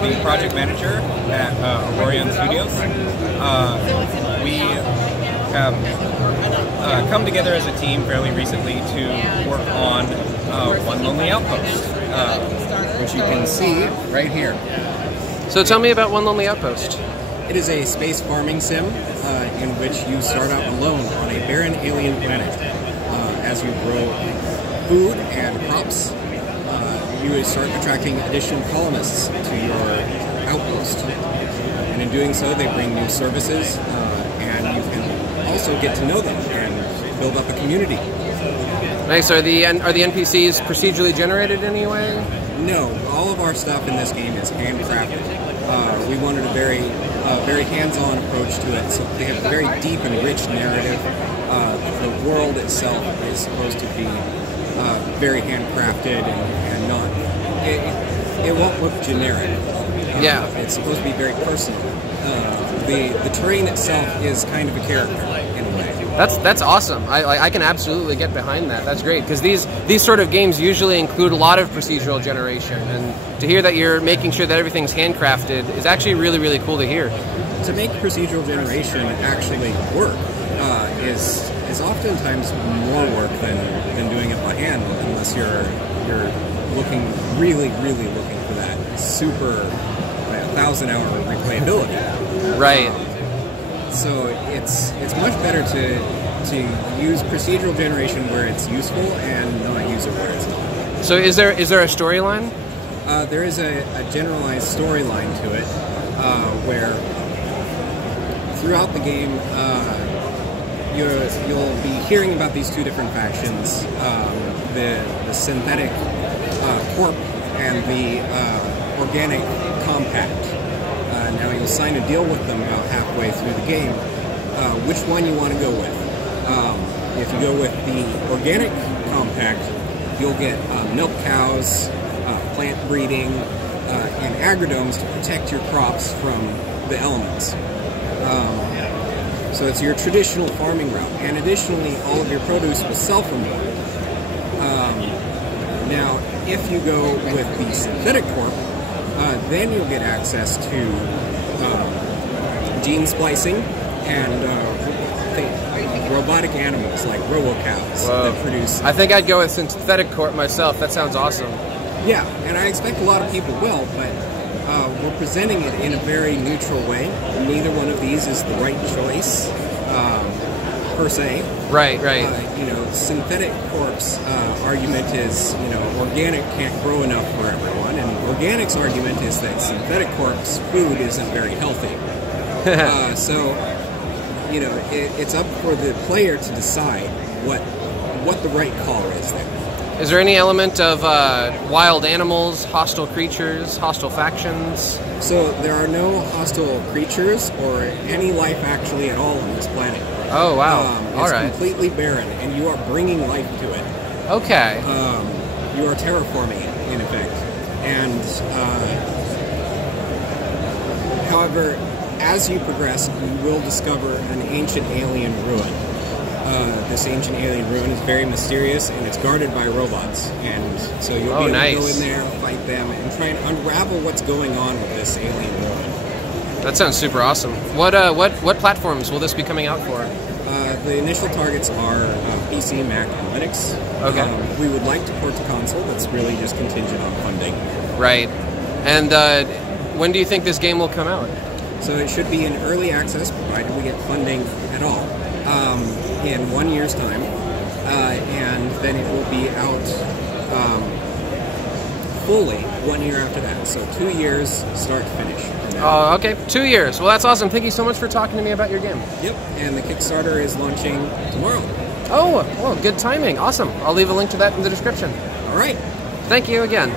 the project manager at Aurorion Studios. We have come together as a team fairly recently to work on One Lonely Outpost, which you can see right here. So tell me about One Lonely Outpost. It is a space farming sim in which you start out alone on a barren alien planet. As you grow food and crops, you start attracting additional colonists to your outpost. And in doing so, they bring new services, and you can also get to know them and build up a community. Nice. Are the NPCs procedurally generated in any way? No, all of our stuff in this game is handcrafted. We wanted a very hands-on approach to it, so they have a very deep and rich narrative. The world itself is supposed to be very handcrafted and not. It won't look generic. Yeah, it's supposed to be very personal. The terrain itself is kind of a character in a way. That's awesome. I can absolutely get behind that. That's great, because these sort of games usually include a lot of procedural generation, and to hear that you're making sure that everything's handcrafted is actually really, really cool to hear. To make procedural generation actually work is oftentimes more work than doing it by hand, unless you're really looking for that super 1,000-hour replayability. Right. So it's much better to use procedural generation where it's useful and not use it where it's not. So is there a storyline? There is a generalized storyline to it, where throughout the game you'll be hearing about these two different factions, the synthetic corp and the organic compact. Now you'll sign a deal with them about halfway through the game, which one you want to go with. If you go with the organic compact, you'll get milk cows, plant breeding, and agrodomes to protect your crops from the elements. So it's your traditional farming route, and additionally all of your produce will sell from there. Now if you go with the synthetic corp, then you'll get access to gene splicing and robotic animals like robo-cows that produce... I think I'd go with synthetic corp myself. That sounds awesome. Yeah, and I expect a lot of people will, but we're presenting it in a very neutral way. Neither one of these is the right choice, per se. Right. Synthetic corp's argument is, organic can't grow enough for everyone, and organic's argument is that synthetic corp's food isn't very healthy. So, it's up for the player to decide what the right call is there. Is there any element of wild animals, hostile creatures, hostile factions? So there are no hostile creatures or any life actually at all on this planet. Oh, wow. It's completely barren, and you are bringing life to it. Okay. You are terraforming it, in effect. And, however, as you progress, you will discover an ancient alien ruin. This ancient alien ruin is very mysterious, and it's guarded by robots. And so you'll be able to go in there, fight them, and try and unravel what's going on with this alien ruin. That sounds super awesome. What platforms will this be coming out for? The initial targets are PC, Mac, and Linux. Okay. We would like to port to console. That's really just contingent on funding. Right. And when do you think this game will come out? So it should be in early access, provided we get funding at all, in 1 year's time. And then it will be out fully 1 year after that. So 2 years, start to finish. Oh, okay. 2 years. Well, that's awesome. Thank you so much for talking to me about your game. Yep, and the Kickstarter is launching tomorrow. Oh, well, good timing. Awesome. I'll leave a link to that in the description. All right. Thank you again.